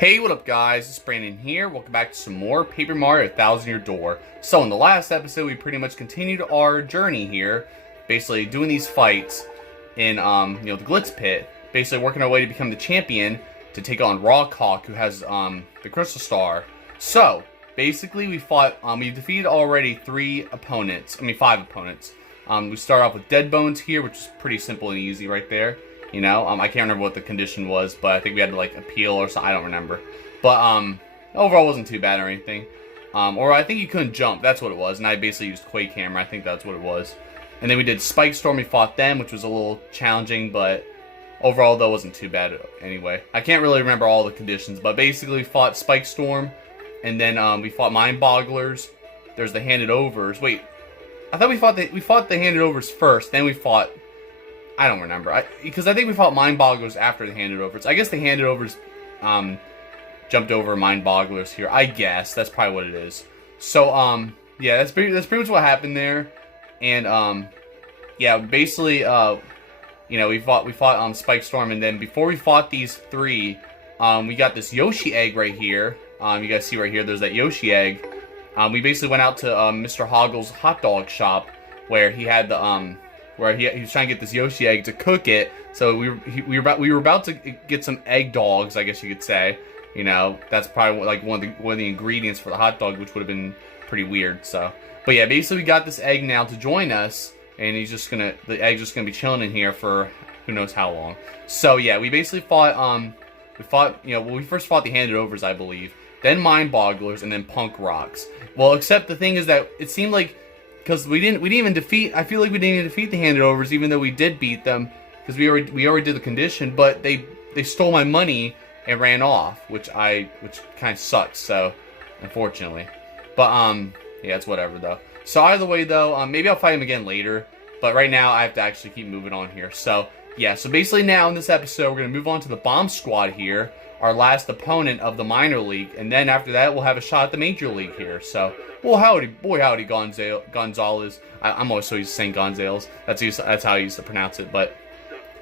Hey, what up guys, it's Brandon here. Welcome back to some more Paper Mario 1000 Year Door. So in the last episode, we pretty much continued our journey here, basically doing these fights in, the Glitz Pit, basically working our way to become the champion to take on Rawk Hawk, who has, the Crystal Star. So, basically we fought, we defeated already 5 opponents. We start off with Dead Bones here, which is pretty simple and easy right there. You know, I can't remember what the condition was, but I think we had to, like, appeal or something. I don't remember. But, overall wasn't too bad or anything. Or I think you couldn't jump. That's what it was. And I basically used Quake Hammer. I think that's what it was. And then we did Spike Storm. We fought them, which was a little challenging, but overall, though, wasn't too bad anyway. I can't really remember all the conditions, but basically we fought Spike Storm. And then, we fought Mind Bogglers. There's the Handed Overs. Wait, I thought we fought the Handed Overs first. Then we fought... I don't remember. Because I think we fought Mind Bogglers after the Handed Overs. I guess the Handed Overs jumped over Mind Bogglers here. I guess. That's probably what it is. So, yeah, that's pretty much what happened there. And, yeah, basically, we fought Spike Storm. And then before we fought these 3, we got this Yoshi egg right here. You guys see right here, there's that Yoshi egg. We basically went out to Mr. Hoggle's hot dog shop where he had the, where he was trying to get this Yoshi egg to cook it. So we were about to get some egg dogs, I guess you could say. You know, that's probably like one of the ingredients for the hot dog, which would have been pretty weird. So, but yeah, basically we got this egg now to join us, and the egg's just gonna be chilling in here for who knows how long. So yeah, we basically fought we first fought the Handed Overs, I believe, then Mind Bogglers, and then Punk Rocks. Well, except the thing is that it seemed like, because we didn't even defeat. I feel like we didn't even defeat the Handed Overs, even though we did beat them, because we already did the condition. But they stole my money and ran off, which kind of sucks. So, unfortunately, but yeah, it's whatever though. So either way though, maybe I'll fight him again later. But right now, I have to actually keep moving on here. So yeah, so basically now in this episode, we're gonna move on to the Bob-Omb Squad here, our last opponent of the minor league, and then after that, we'll have a shot at the major league here. So. Well, howdy, Gonzalez. I'm always so used to saying Gonzales. That's how I used to pronounce it, but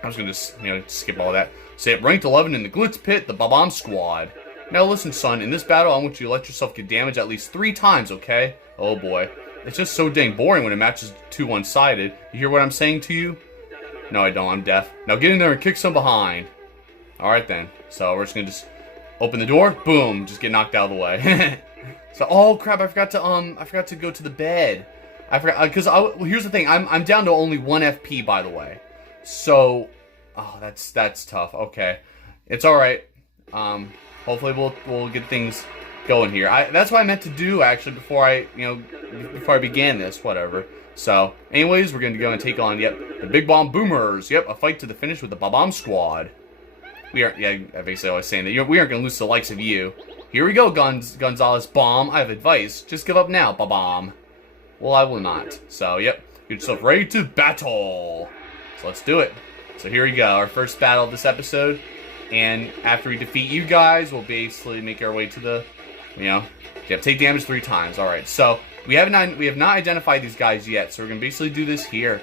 I was going to, skip all that. Say it, ranked 11 in the Glitz Pit, the Bob-Omb Squad. Now listen, son, in this battle, I want you to let yourself get damaged at least 3 times, okay? Oh boy. It's just so dang boring when a match is too one-sided. You hear what I'm saying to you? No, I don't. I'm deaf. Now get in there and kick some behind. Alright then. So we're just going to open the door. Boom. Just get knocked out of the way. So, oh crap! I forgot to go to the bed. I forgot because well, here's the thing. I'm down to only 1 FP, by the way. So, oh, that's tough. Okay, it's all right. Hopefully we'll get things going here. That's what I meant to do actually before I began this. Whatever. So, anyways, we're gonna go and take on the Big Bomb Boomers. Yep, a fight to the finish with the Bob-Omb Squad. I basically always saying that we aren't gonna lose to the likes of you. Here we go, Gonzalez Bomb. I have advice. Just give up now, Bob-Omb. Well, I will not. So, yep. Get yourself ready to battle. So, let's do it. So, here we go. Our first battle of this episode. And after we defeat you guys, we'll basically make our way to the, take damage 3 times. Alright, so, we have not identified these guys yet. So, we're going to basically do this here.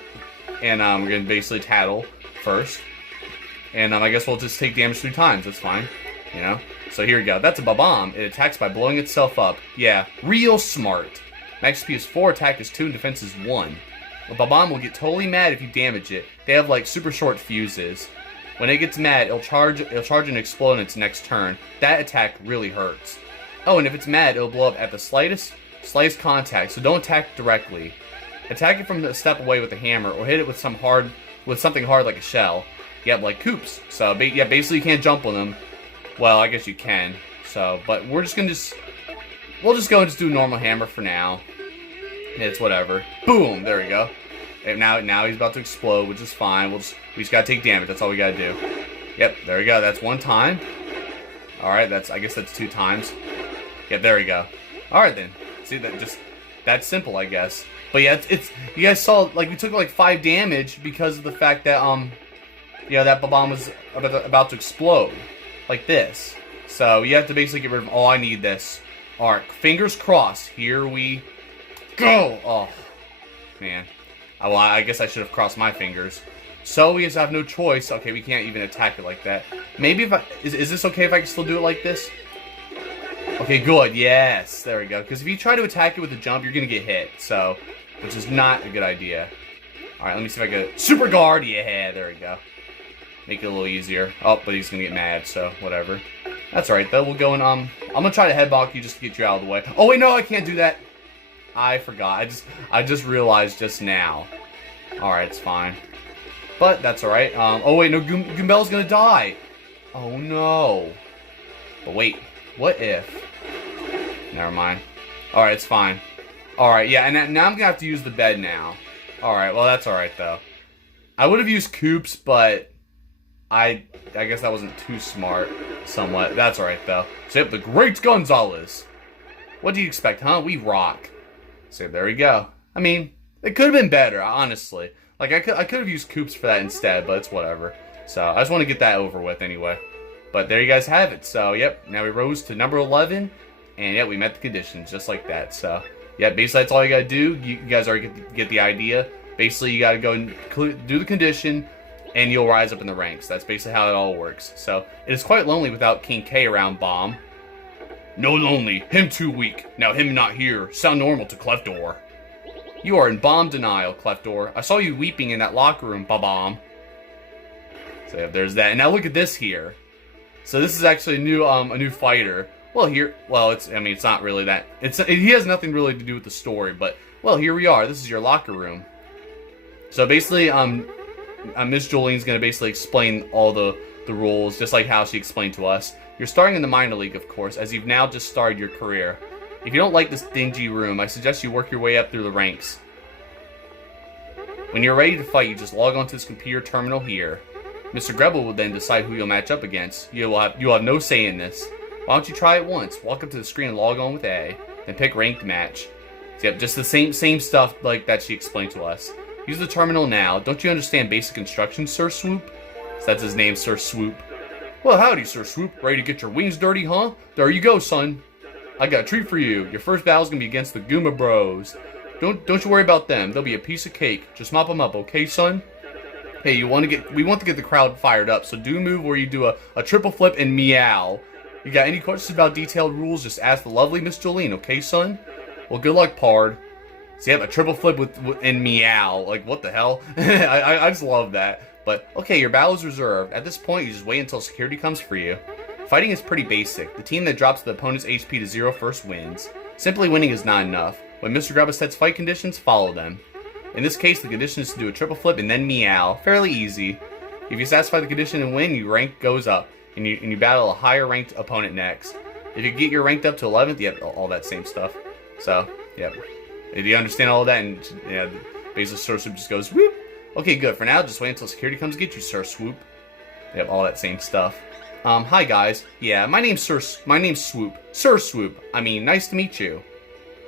And, we're going to basically tattle first. And, I guess we'll just take damage 3 times. That's fine. So here we go. That's a Bob-Omb. It attacks by blowing itself up. Yeah, real smart. Max SP is 4, attack is 2, and defense is 1. A Bob-Omb will get totally mad if you damage it. They have like super short fuses. When it gets mad, it'll charge and explode in its next turn. That attack really hurts. Oh, and if it's mad, it'll blow up at the slightest contact, so don't attack directly. Attack it from a step away with a hammer, or hit it with something hard like a shell. Yep, like Koops. So yeah, basically you can't jump on them. Well, I guess you can. So, but we're just gonna we'll just go and just do normal hammer for now. It's whatever. Boom! There we go. And now he's about to explode, which is fine. We just gotta take damage. That's all we gotta do. Yep, there we go. That's 1 time. All right, I guess that's 2 times. Yep, there we go. All right then. See that's simple, I guess. But yeah, it's you guys saw like we took like 5 damage because of the fact that that Bob-Omb was about to explode. Like this. So you have to basically get rid of... Oh, I need this. Alright, fingers crossed. Here we go. Oh, man. Well, I guess I should have crossed my fingers. So we just have no choice. Okay, we can't even attack it like that. Maybe if I... Is this okay if I can still do it like this? Okay, good. Yes, there we go. Because if you try to attack it with a jump, you're gonna get hit. So, which is not a good idea. All right, let me see if I can super guard. Yeah, there we go. Make it a little easier. Oh, but he's gonna get mad. So whatever. That's all right though. We'll go and I'm gonna try to headblock you just to get you out of the way. Oh wait, no, I can't do that. I forgot. I just realized just now. All right, it's fine. But that's all right. Oh wait, no, Goombell's gonna die. Oh no. But wait, what if? Never mind. All right, it's fine. All right, yeah, and now I'm gonna have to use the bed now. All right, well that's all right though. I would have used Coops, but I guess that wasn't too smart. Somewhat. That's all right though. So yep, the Great Gonzalez. What do you expect, huh? We rock. So there we go. I mean, it could have been better, honestly. Like I could have used Coops for that instead, but it's whatever. So I just want to get that over with anyway. But there you guys have it. So yep, now we rose to number 11, and yeah, we met the conditions just like that. So yeah, basically that's all you gotta do. You guys already get the idea. Basically, you gotta go and do the condition, and you'll rise up in the ranks. That's basically how it all works. So it is quite lonely without King K around, Bomb. No lonely. Him too weak. Now him not here. Sound normal to Clefdor. You are in bomb denial, Clefdor. I saw you weeping in that locker room, Bob-Omb. So yeah, there's that. And now look at this here. So this is actually a new fighter. Well, it's not really that. He has nothing really to do with the story, but well, here we are. This is your locker room. So basically, Miss Jolene's gonna basically explain all the rules, just like how she explained to us. You're starting in the minor league, of course, as you've now just started your career. If you don't like this dingy room, I suggest you work your way up through the ranks. When you're ready to fight, you just log onto this computer terminal here. Mr. Grebel will then decide who you'll match up against. You'll have no say in this. Why don't you try it once? Walk up to the screen and log on with A, then pick ranked match. So, yep, just the same stuff like that she explained to us. Use the terminal now. Don't you understand basic instructions, Sir Swoop? So that's his name, Sir Swoop. Well, howdy, Sir Swoop. Ready to get your wings dirty, huh? There you go, son. I got a treat for you. Your first battle's gonna be against the Goomba Bros. Don't you worry about them. They'll be a piece of cake. Just mop them up, okay, son? Hey, we want to get the crowd fired up, so do move where you do a triple flip and meow. You got any questions about detailed rules, just ask the lovely Miss Jolene, okay, son? Well, good luck, Pard. So you have a triple flip and meow. Like, what the hell? I just love that. But, okay, your battle is reserved. At this point, you just wait until security comes for you. Fighting is pretty basic. The team that drops the opponent's HP to 0 first wins. Simply winning is not enough. When Mr. Grubba sets fight conditions, follow them. In this case, the condition is to do a triple flip and then meow. Fairly easy. If you satisfy the condition and win, your rank goes up, and you battle a higher ranked opponent next. If you get your ranked up to 11th, you have all that same stuff. So, yeah. If you understand all of that, and yeah, basically Sir Swoop just goes, whoop. Okay, good. For now, just wait until security comes to get you, Sir Swoop. They have all that same stuff. Hi guys. Yeah, my name's Swoop. Sir Swoop. I mean, nice to meet you.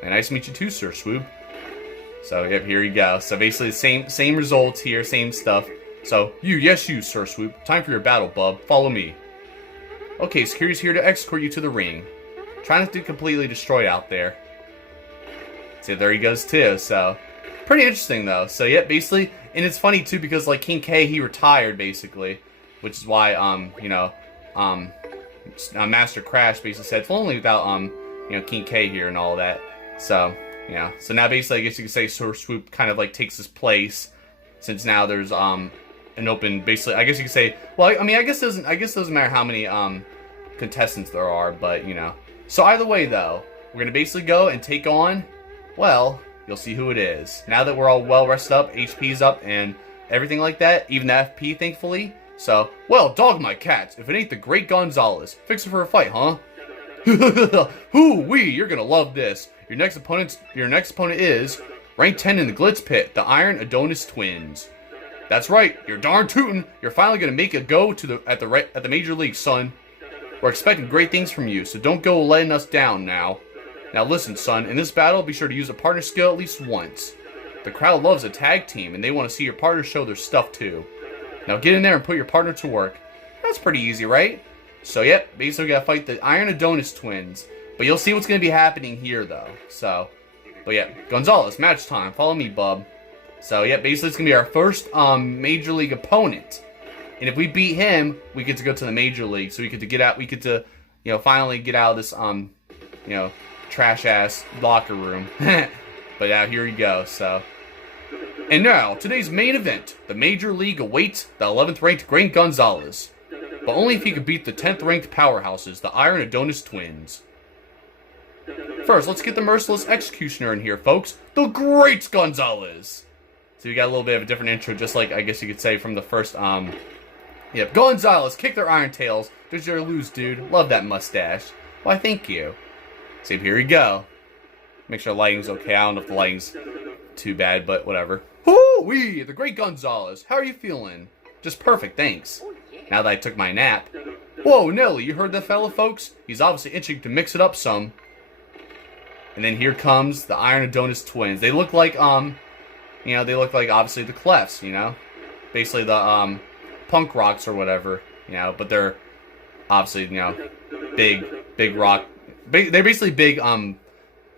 And nice to meet you too, Sir Swoop. So, yep, here you go. So basically the same results here, same stuff. So, you, Sir Swoop. Time for your battle, bub. Follow me. Okay, security's here to escort you to the ring. Try not to get completely destroyed out there. So there he goes too, so pretty interesting though. So yeah, basically, and it's funny too because like King K, he retired basically, which is why Master Crash basically said it's only without King K here and all that. So yeah, so now basically I guess you could say Sir Swoop kind of like takes his place since now there's an open, basically I guess you could say, well I mean I guess it doesn't matter how many contestants there are, but you know. So either way though, we're gonna basically go and take on, well, you'll see who it is. Now that we're all well rested up, HP's up, and everything like that, even the FP, thankfully. So, well, dog my cats, if it ain't the Great Gonzalez. Fix it for a fight, huh? Hoo-wee, you're gonna love this. Your next opponent is rank 10 in the Glitz Pit, the Iron Adonis Twins. That's right, you're darn tootin'. You're finally gonna make a go at the major league, son. We're expecting great things from you, so don't go letting us down now. Now listen, son, in this battle, be sure to use a partner skill at least once. The crowd loves a tag team, and they want to see your partner show their stuff too. Now get in there and put your partner to work. That's pretty easy, right? So yep, basically we gotta fight the Iron Adonis Twins. But you'll see what's gonna be happening here though. So, but yeah, Gonzalez, match time. Follow me, bub. So yeah, basically it's gonna be our first major league opponent. And if we beat him, we get to go to the major league. So we get to finally get out of this you know, trash-ass locker room. But now here you go, so. And now, today's main event. The Major League awaits the 11th ranked Grant Gonzalez. But only if he could beat the 10th ranked powerhouses, the Iron Adonis Twins. First, let's get the merciless executioner in here, folks. The Great Gonzalez. So you got a little bit of a different intro, just like, I guess you could say, from the first, Yep, Gonzalez, kick their iron tails. There's your lose, dude. Love that mustache. Why, thank you. So here you go. Make sure the lighting's okay. I don't know if the lighting's too bad, but whatever. Woo-wee! The Great Gonzalez. How are you feeling? Just perfect, thanks. Now that I took my nap. Whoa, Nelly, you heard that fella, folks? He's obviously itching to mix it up some. And then here comes the Iron Adonis Twins. They look like, you know, they look like, obviously, the Clefs, you know? Basically the, punk rocks or whatever, you know, but they're obviously, you know, big rock. They're basically big,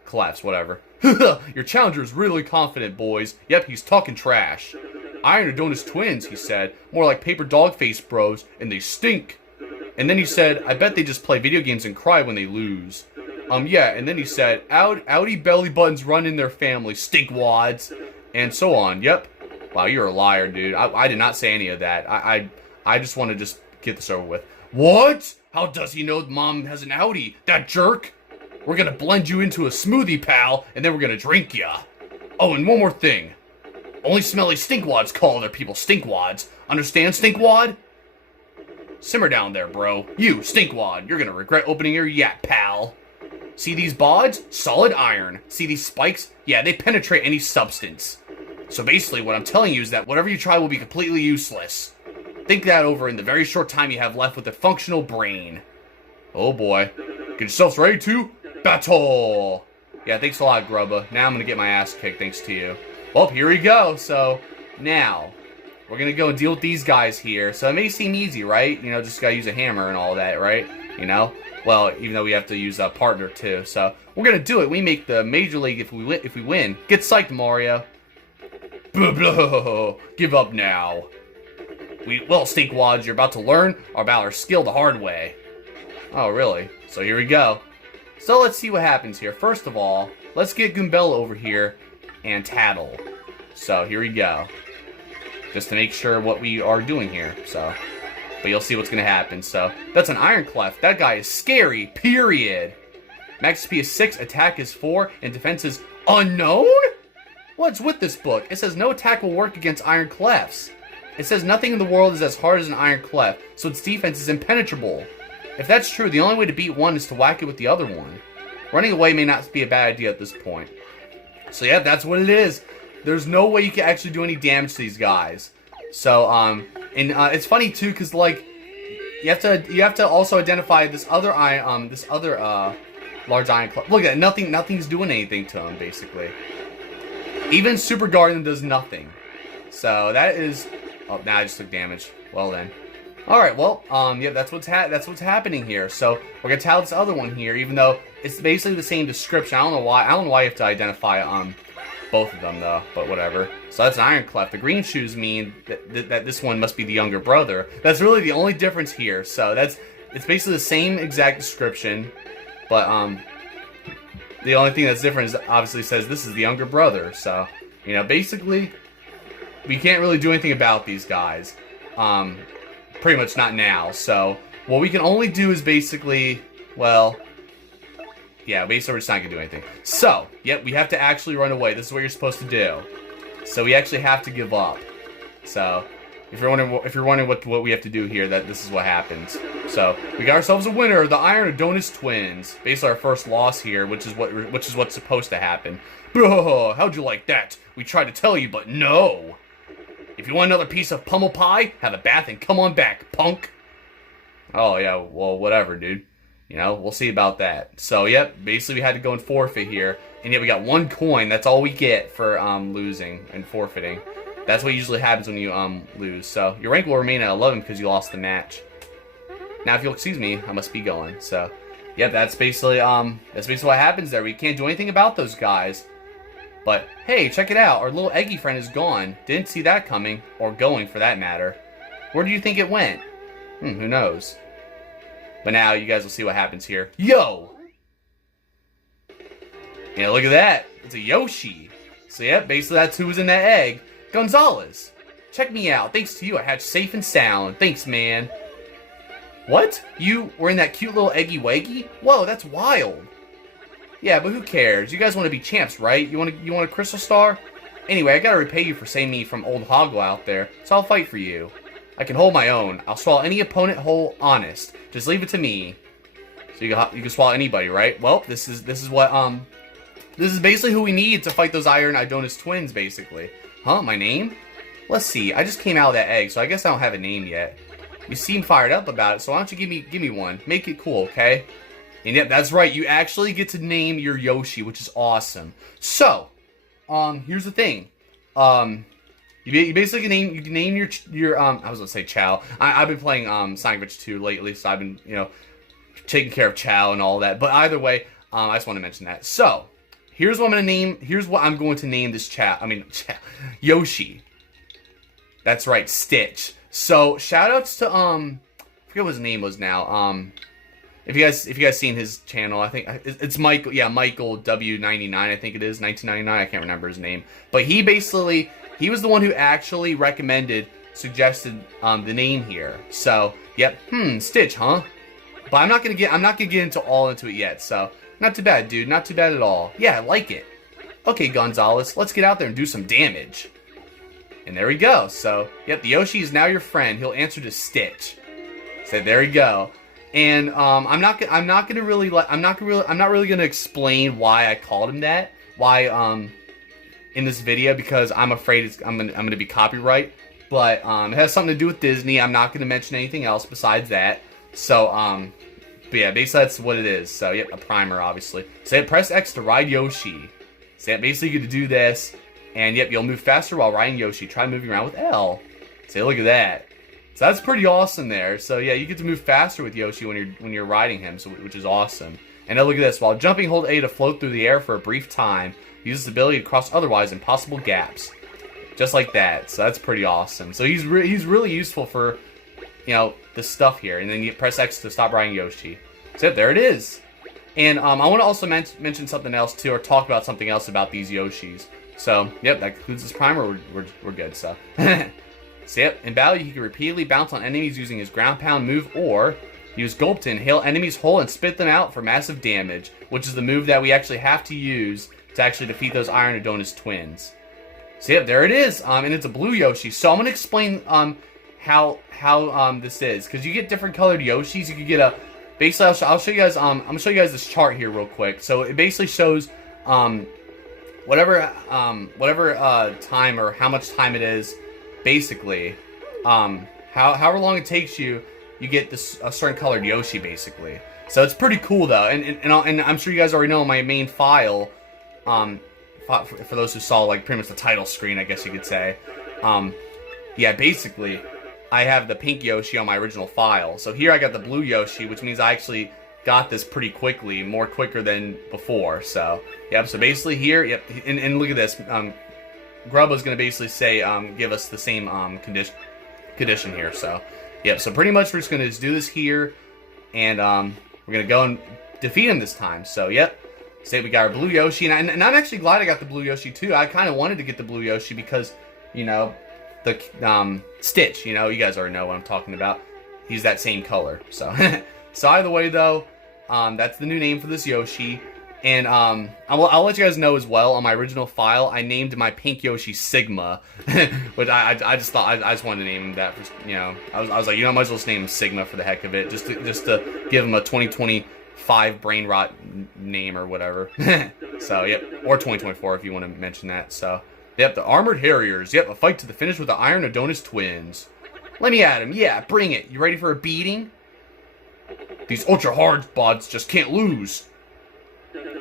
Clefs, whatever. Your challenger is really confident, boys. Yep, he's talking trash. Iron Adonis Twins, he said. More like paper dog face bros, and they stink. And then he said, I bet they just play video games and cry when they lose. Yeah, and then he said, Audi belly buttons run in their family, stink wads. And so on, yep. Wow, you're a liar, dude. I did not say any of that. I just want to just get this over with. What? How does he know Mom has an Audi? That jerk? We're gonna blend you into a smoothie, pal, and then we're gonna drink ya. Oh, and one more thing. Only smelly stinkwads call their people stinkwads. Understand, stinkwad? Simmer down there, bro. You, stinkwad, you're gonna regret opening your yap, pal. See these bods? Solid iron. See these spikes? Yeah, they penetrate any substance. So basically, what I'm telling you is that whatever you try will be completely useless. Think that over in the very short time you have left with a functional brain. Oh boy. Get yourselves ready to battle! Yeah, thanks a lot, Grubba. Now I'm gonna get my ass kicked thanks to you. Well, here we go. So, now, we're gonna go and deal with these guys here. So it may seem easy, right? You know, just gotta use a hammer and all that, right? You know? Well, even though we have to use a partner too. So, we're gonna do it. We make the Major League if we win. Get psyched, Mario. Blah, blah. Give up now. Well, stinkwads, you're about to learn about our skill the hard way. Oh, really? So here we go. So let's see what happens here. First of all, let's get Goombella over here and Tattle. So here we go. Just to make sure what we are doing here. So, but you'll see what's going to happen. So, that's an Iron Clef. That guy is scary, period. Max SP is 6, attack is 4, and defense is unknown? What's with this book? It says no attack will work against Iron Clefs. It says nothing in the world is as hard as an Iron Clef, so its defense is impenetrable. If that's true, the only way to beat one is to whack it with the other one. Running away may not be a bad idea at this point. So yeah, that's what it is. There's no way you can actually do any damage to these guys. So, it's funny too, cause like, you have to also identify this other large Iron Clef. Look at that, nothing's doing anything to him, basically. Even Super Guardian does nothing. So that is... Oh, now I just took damage. Well then. Alright, well, yeah, that's what's happening here. So, we're gonna tell this other one here, even though it's basically the same description. I don't know why you have to identify, both of them, though, but whatever. So that's an Iron Clef. The green shoes mean that this one must be the younger brother. That's really the only difference here. So, it's basically the same exact description, but, the only thing that's different is it obviously says this is the younger brother. So, you know, basically, we can't really do anything about these guys. Pretty much not now. So, what we can only do is basically, well, yeah, basically we're just not going to do anything. So, yep, we have to actually run away. This is what you're supposed to do. So, we actually have to give up. So, if you're wondering what we have to do here, this is what happens. So, we got ourselves a winner, the Iron Adonis Twins. Basically our first loss here, which is what's supposed to happen. Bro, how'd you like that? We tried to tell you, but no. If you want another piece of pummel pie, have a bath and come on back, punk. Oh yeah, well whatever, dude. You know, we'll see about that. So yep, basically we had to go and forfeit here, and yet we got 1 coin. That's all we get for losing and forfeiting. That's what usually happens when you lose. So your rank will remain at 11 because you lost the match. Now, if you'll excuse me, I must be going. So, yeah, that's basically what happens there. We can't do anything about those guys. But hey, check it out. Our little Eggy friend is gone. Didn't see that coming, or going for that matter. Where do you think it went? Who knows? But now you guys will see what happens here. Yo! Yeah, look at that. It's a Yoshi. So yeah, basically that's who was in that egg. Gonzalez. Check me out. Thanks to you, I hatched safe and sound. Thanks, man. What? You were in that cute little eggy waggy? Whoa, that's wild. Yeah, but who cares? You guys want to be champs, right? You want a crystal star? Anyway, I gotta repay you for saving me from old Hoggle out there, so I'll fight for you. I can hold my own. I'll swallow any opponent whole honest. Just leave it to me. So you can swallow anybody, right? Well, this is basically who we need to fight those Iron Adonis Twins, basically. Huh? My name? Let's see. I just came out of that egg, so I guess I don't have a name yet. You seem fired up about it, so why don't you give me one? Make it cool, okay? And yep, that's right. You actually get to name your Yoshi, which is awesome. So, here's the thing. You basically can name your I was gonna say Chow. I've been playing Sonic Adventure 2 lately, so I've been taking care of Chow and all that. But either way, I just want to mention that. So, here's what I'm gonna name. Here's what I'm going to name this Yoshi. That's right, Stitch. So shoutouts to I forget what his name was now. If you guys seen his channel, I think it's Michael. Yeah, Michael W99. I think it is 1999. I can't remember his name, but he was the one who actually suggested the name here. So yep, Stitch, huh? But I'm not gonna get into it yet. So not too bad, dude. Not too bad at all. Yeah, I like it. Okay, Gonzalez, let's get out there and do some damage. And there we go. So, yep, the Yoshi is now your friend. He'll answer to Stitch. So there we go. And I'm not really gonna explain why I called him that. Why in this video, because I'm afraid I'm gonna be copyright. But it has something to do with Disney. I'm not gonna mention anything else besides that. So but yeah, basically that's what it is. So yep, a primer obviously. So yep, press X to ride Yoshi. So yep, basically you get to do this. And yep, you'll move faster while riding Yoshi. Try moving around with L. So look at that. So that's pretty awesome there. So yeah, you get to move faster with Yoshi when you're riding him, so which is awesome. And now look at this. While jumping, hold A to float through the air for a brief time. Use this ability to cross otherwise impossible gaps. Just like that. So that's pretty awesome. So he's really useful for this stuff here. And then you press X to stop riding Yoshi. So yep, there it is. And I want to also mention something else too, or talk about something else about these Yoshis. So, yep, that concludes this primer. We're good, so. So, yep, in battle, he can repeatedly bounce on enemies using his ground pound move, or use Gulp to inhale enemies whole and spit them out for massive damage, which is the move that we actually have to use to actually defeat those Iron Adonis Twins. So, yep, there it is, and it's a blue Yoshi. So, I'm going to explain how this is, because you get different colored Yoshis. You can get basically, I'll show you guys, I'm going to show you guys this chart here real quick. So, it basically shows, whatever time or how much time it is, basically, however long it takes you, you get this a certain colored Yoshi, basically. So it's pretty cool though, and I'm sure you guys already know my main file. For those who saw like pretty much the title screen, I guess you could say. Yeah, basically, I have the pink Yoshi on my original file. So here I got the blue Yoshi, which means I actually got this pretty quickly, more quicker than before. So yep, so basically here, yep, and look at this, Grubba's gonna basically say give us the same condition here. So yep, so pretty much we're just gonna do this here, and we're gonna go and defeat him this time. So yep, say we got our blue Yoshi, and I'm actually glad I got the blue Yoshi too. I kind of wanted to get the blue Yoshi because the Stitch, you guys already know what I'm talking about. He's that same color. So so either way though, that's the new name for this Yoshi. And I'll let you guys know as well, on my original file, I named my pink Yoshi Sigma, which I just thought, I just wanted to name him that, for, I was like, I might as well just name him Sigma for the heck of it, just to give him a 2025 brain rot name or whatever. So, yep, or 2024 if you want to mention that. So, yep, the Armored Harriers, yep, a fight to the finish with the Iron Adonis Twins. Let me at him, yeah, bring it. You ready for a beating? These ultra hard bots just can't lose.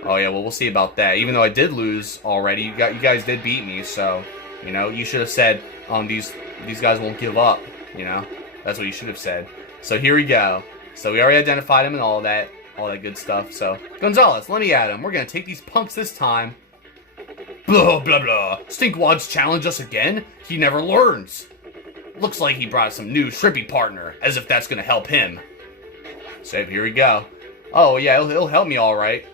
Oh yeah, well we'll see about that. Even though I did lose already, you guys did beat me, so you should have said these guys won't give up. That's what you should have said. So here we go. So we already identified him and all that good stuff. So Gonzalez, let me at him. We're gonna take these punks this time. Blah blah blah. Stinkwad's challenge us again. He never learns. Looks like he brought some new shrimpy partner, as if that's gonna help him. So here we go. Oh yeah, he'll help me all right.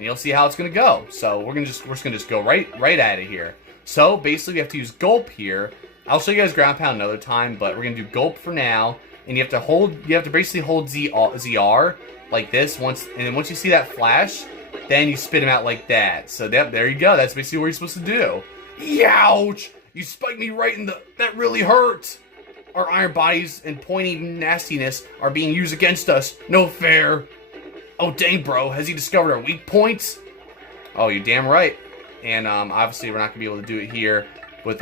and you'll see how it's gonna go. So we're just gonna go right at it here. So basically, we have to use gulp here. I'll show you guys ground pound another time, but we're gonna do gulp for now. And you have to basically hold ZR like this and then once you see that flash, then you spit him out like that. So there you go. That's basically what you're supposed to do. Youch! You spiked me right in that really hurt. Our iron bodies and pointy nastiness are being used against us. No fair. Oh dang, bro, has he discovered our weak points? Oh, you're damn right. And obviously we're not gonna be able to do it here with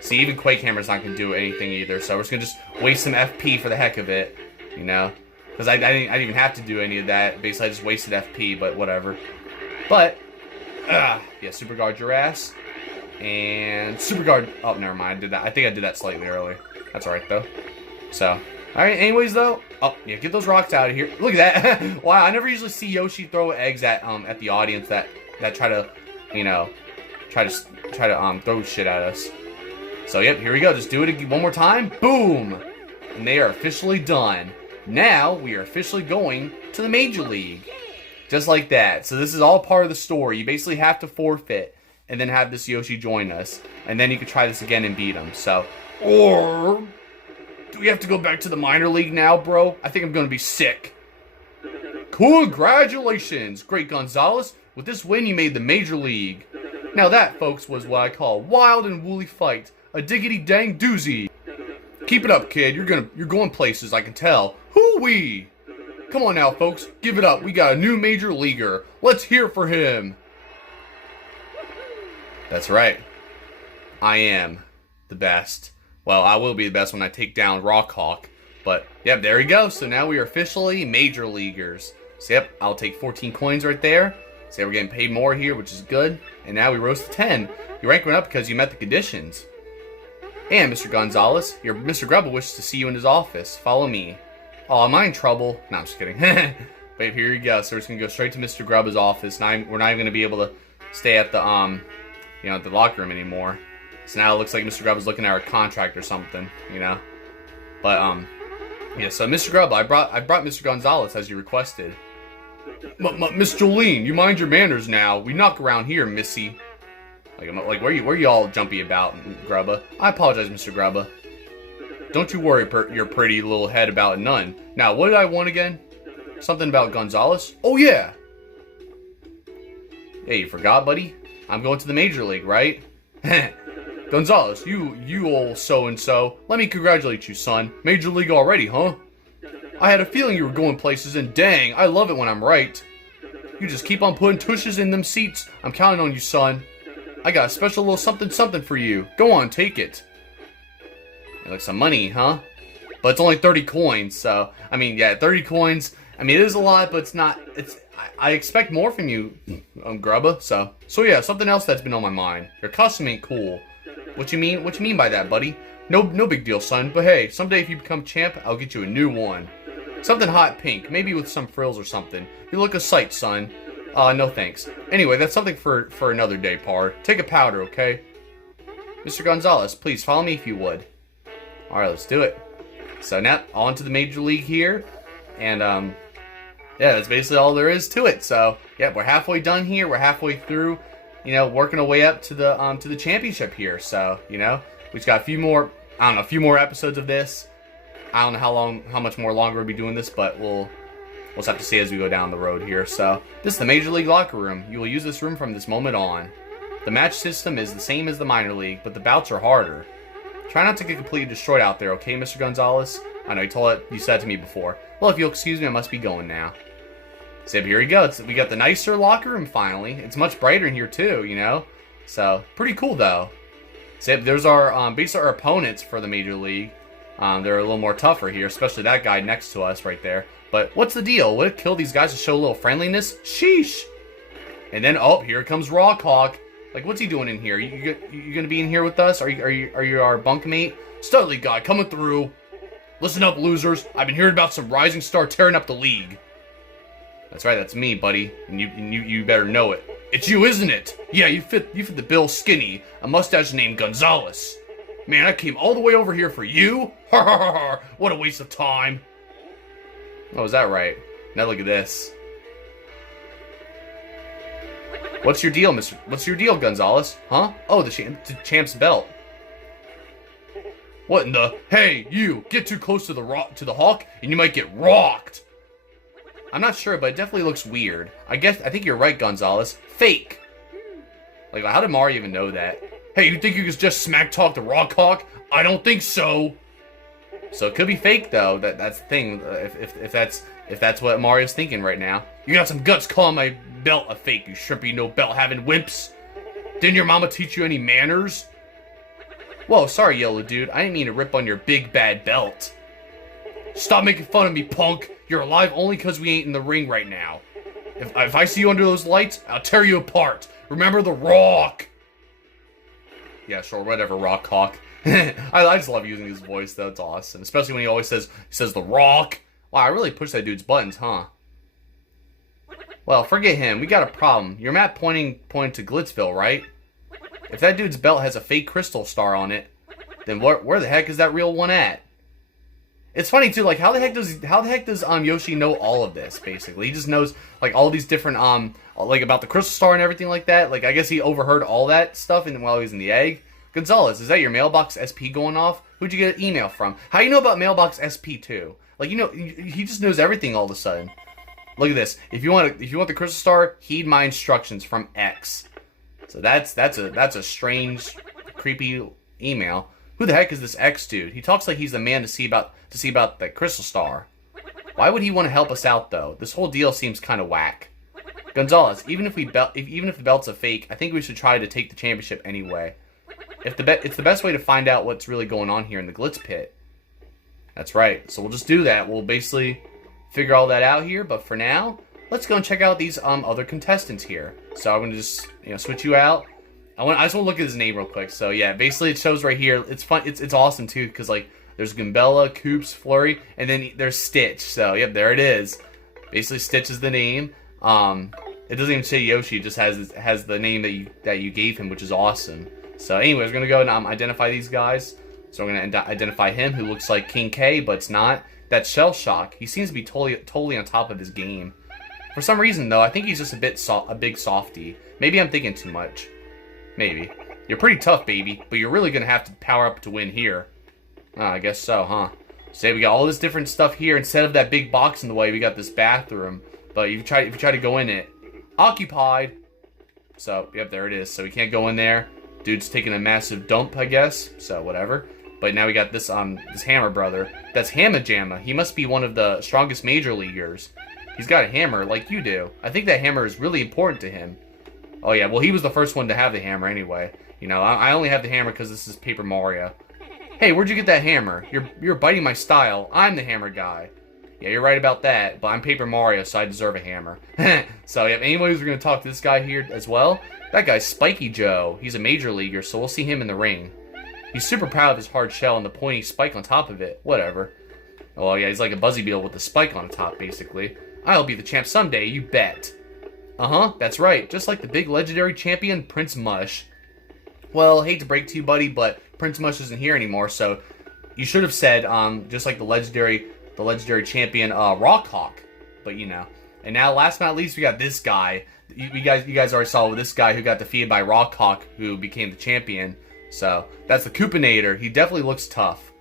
see, even Quake Hammer's not gonna do anything either. So we're just gonna waste some FP for the heck of it, you know, because I didn't even have to do any of that. Basically, I just wasted FP, but whatever. But yeah, super guard your ass and super guard. Oh, never mind. I did that. I think I did that slightly early. That's alright though. So, all right. Anyways, though. Oh yeah, get those rocks out of here. Look at that. Wow, I never usually see Yoshi throw eggs at the audience that try to, you know, try to throw shit at us. So yep, here we go. Just do it one more time. Boom! And they are officially done. Now we are officially going to the Major League. Just like that. So this is all part of the story. You basically have to forfeit and then have this Yoshi join us. And then you can try this again and beat him. So, or do we have to go back to the minor league now, bro? I think I'm going to be sick. Congratulations, Great Gonzalez. With this win, you made the Major League. Now that, folks, was what I call a wild and woolly fight. A diggity dang doozy. Keep it up, kid. You're going places, I can tell. Hoo-wee! Come on now, folks. Give it up. We got a new major leaguer. Let's hear for him. That's right. I am the best. Well, I will be the best when I take down Rawk Hawk. But, yep, there we go. So now we are officially major leaguers. So, yep, I'll take 14 coins right there. So we're getting paid more here, which is good. And now we rose to 10. Your rank went up because you met the conditions. And, Mr. Gonzalez, your Mr. Grubba wishes to see you in his office. Follow me. Oh, am I in trouble? No, I'm just kidding. But here you go. So we're just going to go straight to Mr. Grubba's office. Now we're not even going to be able to stay at the, you know, the locker room anymore. So now it looks like Mr. Grubba's looking at our contract or something, you know. But, yeah, so Mr. Grubba, I brought Mr. Gonzalez as you requested. Miss Jolene, you mind your manners now. We knock around here, missy. Like where you all jumpy about, Grubba? I apologize, Mr. Grubba. Don't you worry your pretty little head about none. Now, what did I want again? Something about Gonzalez? Oh, yeah! Hey, you forgot, buddy? I'm going to the Major League, right? Gonzalez, you old so-and-so. Let me congratulate you, son. Major League already, huh? I had a feeling you were going places, and dang, I love it when I'm right. You just keep on putting tushes in them seats. I'm counting on you, son. I got a special little something for you. Go on, take it. Like some money, huh? But it's only 30 coins, so... I mean, yeah, 30 coins. I mean, it is a lot, but it's not... I expect more from you, Grubba, so... So yeah, something else that's been on my mind. Your costume ain't cool. What you mean by that, buddy? No big deal, son. But hey, someday if you become champ, I'll get you a new one. Something hot pink, maybe with some frills or something. You look a sight, son. No thanks. Anyway, that's something for another day, Par. Take a powder, okay? Mr. Gonzalez, please follow me if you would. Alright, let's do it. So now, on to the Major League here. And, yeah, that's basically all there is to it. So, yeah, we're halfway done here. We're halfway through, you know, working our way up to the championship here. So, you know, we just got a few more episodes of this. I don't know how much more longer we'll be doing this, but we'll just have to see as we go down the road here. So, this is the Major League locker room. You will use this room from this moment on. The match system is the same as the minor league, but the bouts are harder. Try not to get completely destroyed out there, okay, Mr. Gonzalez? I know you said it to me before. Well, if you'll excuse me, I must be going now. So here we go. We got the nicer locker room finally. It's much brighter in here too, you know? So, pretty cool though. So there's our, basically our opponents for the Major League. They're a little more tougher here, especially that guy next to us right there. But what's the deal? Would it kill these guys to show a little friendliness? Sheesh! And then, oh, here comes Rawk Hawk. Like, what's he doing in here? You gonna be in here with us? Are you our bunkmate? Studley guy coming through. Listen up, losers. I've been hearing about some rising star tearing up the league. That's right, that's me, buddy. And you better know it. It's you, isn't it? Yeah, you fit the bill, skinny. A mustache named Gonzalez. Man, I came all the way over here for you? Ha ha ha ha! What a waste of time. Oh, is that right? Now look at this. What's your deal, Mister? What's your deal, Gonzalez? Huh? Oh, the champ's belt. What in the? Hey, you! Get too close to the hawk, and you might get rocked. I'm not sure, but it definitely looks weird. I think you're right, Gonzalez. Fake. Like, how did Mario even know that? Hey, you think you could just smack talk the Rawk Hawk? I don't think so. So it could be fake though. That's the thing. If that's what Mario's thinking right now. You got some guts calling my belt a fake, you shrimpy no belt having wimps. Didn't your mama teach you any manners? Whoa, sorry, yellow dude. I didn't mean to rip on your big bad belt. Stop making fun of me, punk. You're alive only because we ain't in the ring right now. If I see you under those lights, I'll tear you apart. Remember the Rawk. Yeah, sure, whatever, Rawk Hawk. I just love using his voice, though. It's awesome. Especially when he always says the Rawk. Wow, I really pushed that dude's buttons, huh? Well, forget him. We got a problem. Your map pointing to Glitzville, right? If that dude's belt has a fake crystal star on it, then where the heck is that real one at? It's funny too, like how the heck does Yoshi know all of this, basically? He just knows like all these different like about the crystal star and everything like that. Like I guess he overheard all that stuff while he was in the egg. Gonzalez, is that your mailbox SP going off? Who'd you get an email from? How do you know about mailbox SP too? Like he just knows everything all of a sudden. Look at this. If you want the crystal star, heed my instructions from X. So that's a strange, creepy email. Who the heck is this X dude? He talks like he's the man to see about that crystal star. Why would he want to help us out though? This whole deal seems kind of whack. Gonzalez, even if the belt's a fake, I think we should try to take the championship anyway. It's the best way to find out what's really going on here in the Glitz Pit. That's right. So we'll just do that. We'll basically figure all that out here. But for now, let's go and check out these other contestants here. So I'm gonna just switch you out. I just want to look at his name real quick. So yeah, basically it shows right here. It's fun. It's awesome too because like there's Goombella, Koops, Flurry, and then there's Stitch. So yep, there it is. Basically Stitch is the name. It doesn't even say Yoshi. It just has the name that you gave him, which is awesome. So anyways, we're gonna go and identify these guys. So we're gonna identify him, who looks like King K, but it's not. That's Shell Shock. He seems to be totally on top of his game. For some reason though, I think he's just a big softy. Maybe I'm thinking too much. Maybe. You're pretty tough, baby, but you're really gonna have to power up to win here. I guess so, huh? So we got all this different stuff here. Instead of that big box in the way, we got this bathroom. But if you try to go in it, occupied. So yep, there it is. So we can't go in there. Dude's taking a massive dump, I guess. So whatever. But now we got this this Hammer brother. That's Hamma Jamma. He must be one of the strongest major leaguers. He's got a hammer like you do. I think that hammer is really important to him. Oh yeah, well he was the first one to have the hammer anyway. I only have the hammer because this is Paper Mario. Hey, where'd you get that hammer? You're biting my style. I'm the hammer guy. Yeah, you're right about that, but I'm Paper Mario, so I deserve a hammer. So yeah, anyways, we're gonna talk to this guy here as well. That guy's Spiky Joe. He's a major leaguer, so we'll see him in the ring. He's super proud of his hard shell and the pointy spike on top of it. Whatever. Oh yeah, he's like a Buzzy Beetle with the spike on the top, basically. I'll be the champ someday, you bet. Uh-huh, that's right. Just like the big legendary champion, Prince Mush. Well, hate to break to you, buddy, but Prince Mush isn't here anymore, so you should have said, just like the legendary champion, Rawk Hawk. But, And now, last but not least, we got this guy. You guys already saw with this guy who got defeated by Rawk Hawk, who became the champion. So, that's the Koopinator. He definitely looks tough.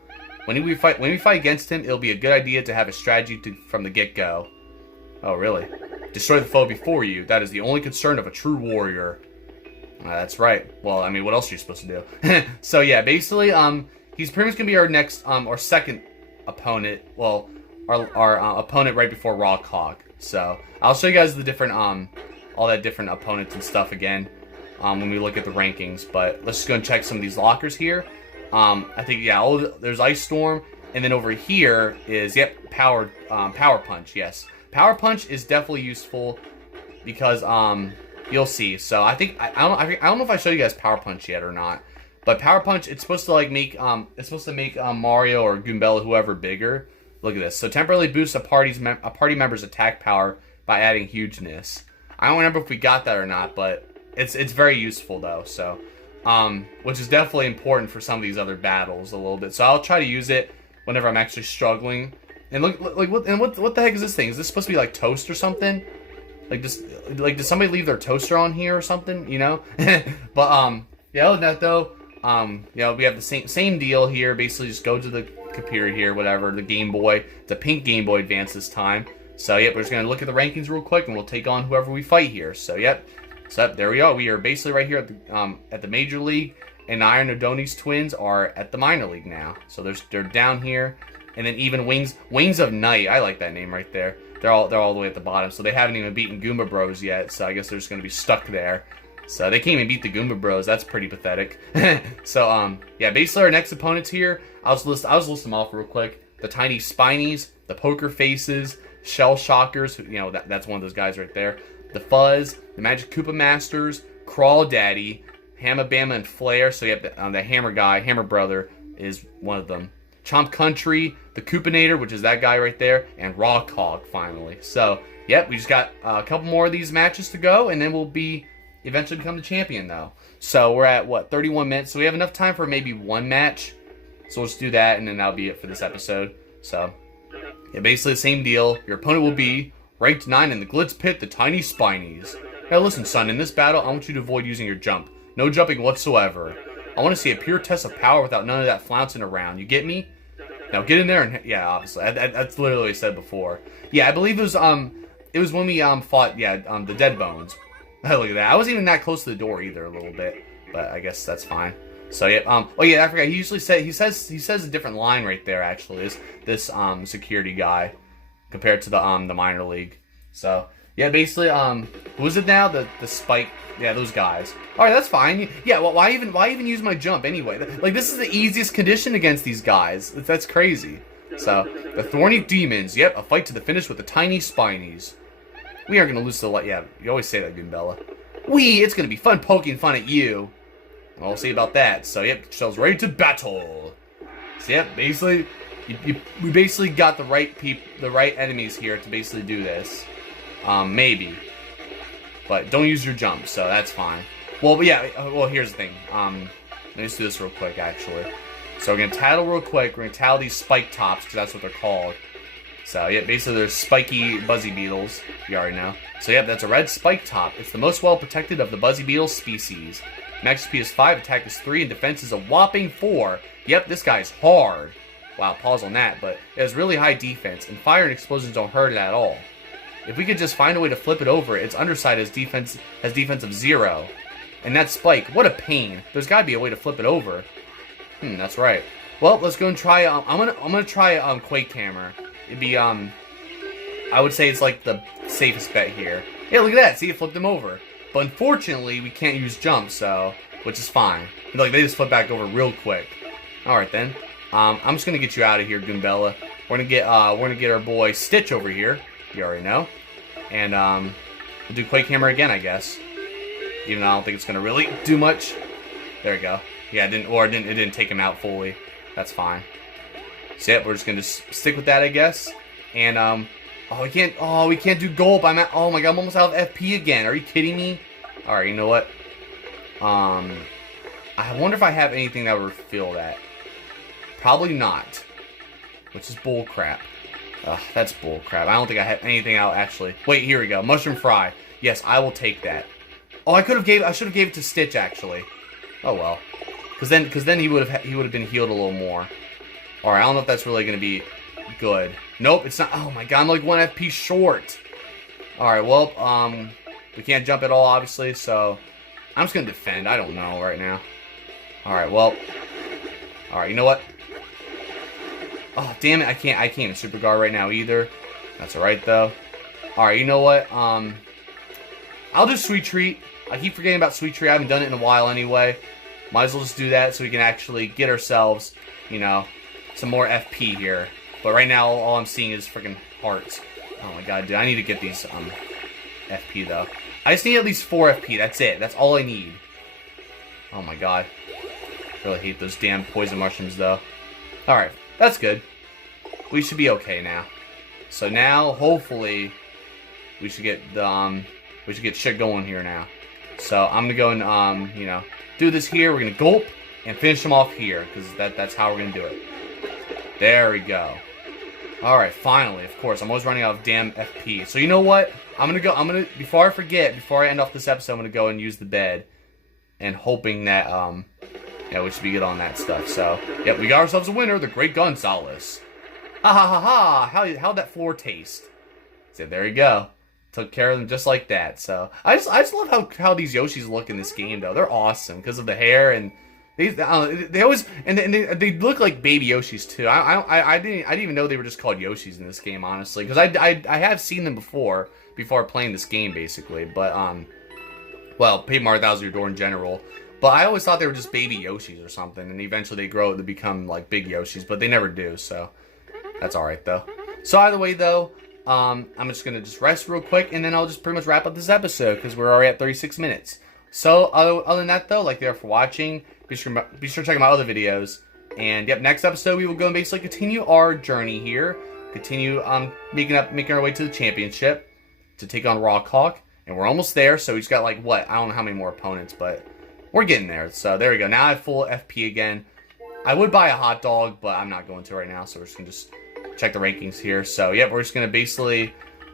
When we fight against him, it'll be a good idea to have a strategy from the get-go. Oh, really? Destroy the foe before you. That is the only concern of a true warrior. That's right. Well, I mean, what else are you supposed to do? So, yeah, basically, he's pretty much going to be our next, our second opponent. Well, our opponent right before Rawk Hawk. So, I'll show you guys the different, all that different opponents and stuff again, when we look at the rankings. But let's just go and check some of these lockers here. I think, yeah, there's Ice Storm. And then over here is, yep, Power Punch, yes. Power Punch is definitely useful because you'll see. So I think I don't know if I showed you guys Power Punch yet or not. But Power Punch, it's supposed to like make Mario or Goombella whoever bigger. Look at this. So temporarily boosts a party member's attack power by adding hugeness. I don't remember if we got that or not, but it's very useful though. So which is definitely important for some of these other battles a little bit. So I'll try to use it whenever I'm actually struggling. And look, what the heck is this thing? Is this supposed to be like toast or something? did somebody leave their toaster on here or something? You know. But yeah. Other than that though, we have the same deal here. Basically, just go to the computer here, whatever. The Game Boy. It's a pink Game Boy Advance this time. So yep, we're just gonna look at the rankings real quick, and we'll take on whoever we fight here. So yep, there we are. We are basically right here at the Major League, and Iron Adonis Twins are at the Minor League now. So they're down here, and then even Wings of Night. I like that name right there. They're all the way at the bottom. So they haven't even beaten Goomba Bros yet. So I guess they're just gonna be stuck there. So they can't even beat the Goomba Bros. That's pretty pathetic. So yeah, basically our next opponents here. I'll just list them off real quick. The Tiny Spinies, the Poker Faces, Shell Shockers. That's one of those guys right there. The Fuzz, the Magic Koopa Masters, Crawl Daddy, Hamma Bama and Flair. So you have the Hammer guy, Hammer Brother is one of them. Chomp Country, the Koopinator, which is that guy right there, and Rawk Hawk finally. So yep, we just got a couple more of these matches to go, and then we'll be eventually become the champion though. So we're at what, 31 minutes. So we have enough time for maybe one match. So let's do that, and then that'll be it for this episode. So yeah, basically the same deal. Your opponent will be ranked 9 in the Glitz Pit, the Tiny Spinies. Now listen, son, in this battle, I want you to avoid using your jump. No jumping whatsoever. I want to see a pure test of power without none of that flouncing around. You get me? Now get in there and yeah, obviously that's literally what I said before. Yeah, I believe it was when we fought the Dead Bones. Look at that. I wasn't even that close to the door either a little bit, but I guess that's fine. So yeah, oh yeah, I forgot. He usually says a different line right there. Actually, this security guy compared to the minor league. So yeah, basically who is it now? The Spike. Yeah, those guys. All right, that's fine. Yeah, well, why even use my jump anyway? Like this is the easiest condition against these guys. That's crazy. So the Thorny Demons. Yep, a fight to the finish with the Tiny Spinies. We are gonna lose the light. Yeah, you always say that, Goombella. It's gonna be fun poking fun at you. Well, we'll see about that. So yep, Shell's ready to battle. So yep, basically, we basically got the right enemies here to basically do this. Maybe, but don't use your jump, so that's fine. Well, but yeah. Well, here's the thing. Let me just do this real quick, actually. So we're gonna tattle real quick. We're gonna tattle these spike tops because that's what they're called. So yeah, basically there's spiky buzzy beetles. You already know. So yeah, that's a red spike top. It's the most well protected of the buzzy beetle species. Max SP is 5, attack is 3, and defense is a whopping 4. Yep, this guy's hard. Wow, pause on that, but it has really high defense, and fire and explosions don't hurt it at all. If we could just find a way to flip it over, its underside has defense of 0. And that spike, what a pain. There's gotta be a way to flip it over. That's right. Well, let's go and try, I'm gonna try Quake Hammer. It'd be, I would say it's like the safest bet here. Yeah, look at that, see, it flipped him over. But unfortunately, we can't use jump, so, which is fine. Like, they just flip back over real quick. Alright then. I'm just gonna get you out of here, Goombella. We're gonna get our boy Stitch over here. You already know. And, we'll do Quake Hammer again, I guess. Even though I don't think it's gonna really do much. There we go. Yeah, it didn't take him out fully. That's fine. So yeah, we're just gonna stick with that, I guess. And, we can't do gulp. Oh my god, I'm almost out of FP again. Are you kidding me? Alright, you know what? I wonder if I have anything that would refill that. Probably not. Which is bullcrap. Ugh, that's bullcrap. I don't think I have anything out actually. Wait, here we go. Mushroom Fry. Yes, I will take that. Oh, I should have gave it to Stitch actually. Oh well. Cause then he would have been healed a little more. Alright, I don't know if that's really gonna be good. Nope, it's not. Oh my god, I'm like 1 FP short. Alright, well, we can't jump at all, obviously, so I'm just gonna defend. I don't know right now. Alright, well. Alright, you know what? Oh, damn it, I can't super guard right now either. That's alright, though. Alright, you know what? I'll do Sweet Treat. I keep forgetting about Sweet Treat. I haven't done it in a while anyway. Might as well just do that so we can actually get ourselves, you know, some more FP here. But right now, all I'm seeing is freaking hearts. Oh my god, dude. I need to get these FP, though. I just need at least 4 FP. That's it. That's all I need. Oh my god. Really hate those damn poison mushrooms, though. Alright. That's good. We should be okay now. So now, hopefully, we should get shit going here now. So I'm gonna go and, you know, do this here. We're gonna gulp and finish them off here, because that's how we're gonna do it. There we go. Alright, finally, of course. I'm always running out of damn FP. So you know what? before I forget, before I end off this episode, I'm gonna go and use the bed, and hoping that yeah, we should be good on that stuff. So, yep, we got ourselves a winner, the Great Gonzalez. Ha ha ha ha! How'd that floor taste? So there you go. Took care of them just like that. So I just love how these Yoshis look in this game though. They're awesome because of the hair, and they always they look like baby Yoshis too. I didn't even know they were just called Yoshis in this game, honestly, because I have seen them before playing this game basically. But well, Paper Mario 1000 Year Door in general. But I always thought they were just baby Yoshis or something, and eventually they grow to become like big Yoshis, but they never do. So that's all right though. So either way though, I'm just gonna rest real quick, and then I'll just pretty much wrap up this episode because we're already at 36 minutes. So other than that though, like there for watching. Be sure to check out my other videos. And yep, next episode we will go and basically continue our journey here. Continue making our way to the championship to take on Rawk Hawk, and we're almost there. So we just got like what, I don't know how many more opponents, but we're getting there. So there we go. Now I have full FP again. I would buy a hot dog, but I'm not going to right now. So we're just gonna check the rankings here. So yep, we're just gonna we're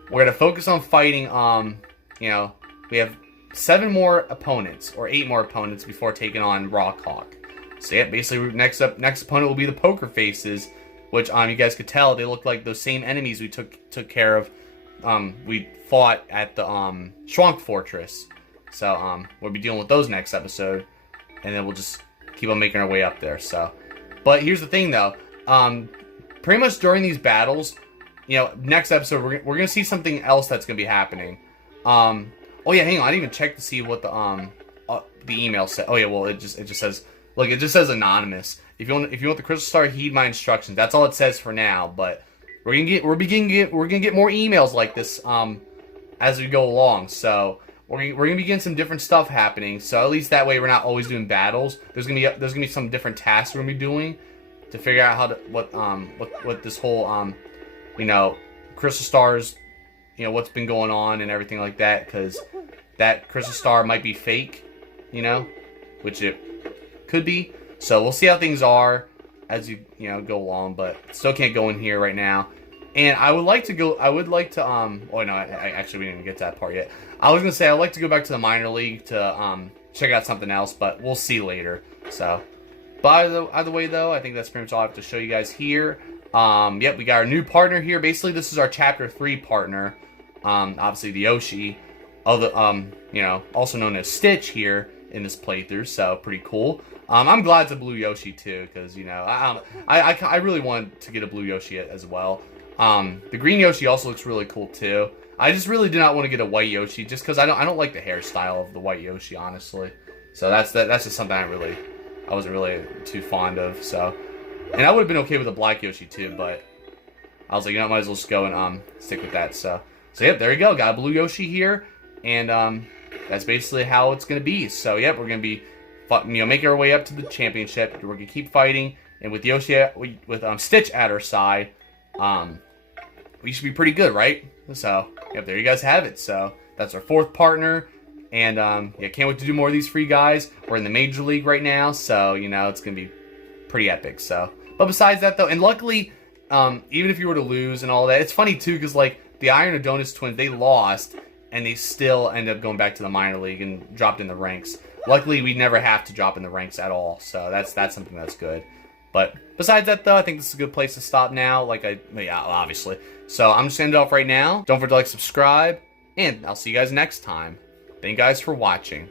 gonna focus on fighting. You know, we have 7 more opponents or 8 more opponents before taking on Rawk Hawk. So yeah, basically next opponent will be the Poker Faces, which you guys could tell they look like those same enemies we took care of. We fought at the Schwank Fortress. So we'll be dealing with those next episode, and then we'll just keep on making our way up there. So, but here's the thing though, pretty much during these battles, you know, next episode we're gonna see something else that's gonna be happening. Oh yeah, hang on, I didn't even check to see what the email said. Oh yeah, well it just says, look, it just says anonymous. If you want the Crystal Star, heed my instructions. That's all it says for now. But we're gonna get more emails like this as we go along. So we're gonna be getting some different stuff happening. So at least that way we're not always doing battles. There's gonna be some different tasks we're gonna be doing to figure out how to what this whole you know, Crystal Stars, you know, what's been going on and everything like that, because that Crystal Star might be fake, you know, which it could be. So we'll see how things are as you go along, but still can't go in here right now. And I would like to oh no, I actually we didn't even get to that part yet. I was gonna say I'd like to go back to the minor league to check out something else, but we'll see later. So, but either way though, I think that's pretty much all I have to show you guys here. Yep, we got our new partner here. Basically, this is our Chapter 3 partner. Obviously the Yoshi, you know, also known as Stitch here in this playthrough, so pretty cool. I'm glad it's a BLUE Yoshi too, because you know, I really want to get a BLUE Yoshi as well. The green Yoshi also looks really cool too. I just really do not want to get a white Yoshi, just because I don't like the hairstyle of the white Yoshi, honestly. So that's just something I wasn't really too fond of. So, and I would have been okay with a black Yoshi too, but I was like, you know, might as well just go and stick with that. So yep, there you go. Got a BLUE Yoshi here, and that's basically how it's gonna be. So yep, we're gonna be, making our way up to the championship. We're gonna keep fighting, and with Yoshi, with Stitch at our side, we should be pretty good, right? So yep, there you guys have it. So that's our 4th partner, and yeah, can't wait to do more of these free guys. We're in the Major League right now, so you know it's gonna be pretty epic. So, but besides that though, and luckily, even if you were to lose and all that, it's funny too, because like the Iron Adonis Twins, they lost, and they still ended up going back to the minor league and dropped in the ranks. Luckily, we never have to drop in the ranks at all, so that's something that's good. But besides that, though, I think this is a good place to stop now. Yeah, obviously. So I'm just gonna end it off right now. Don't forget to like, subscribe, and I'll see you guys next time. Thank you guys for watching.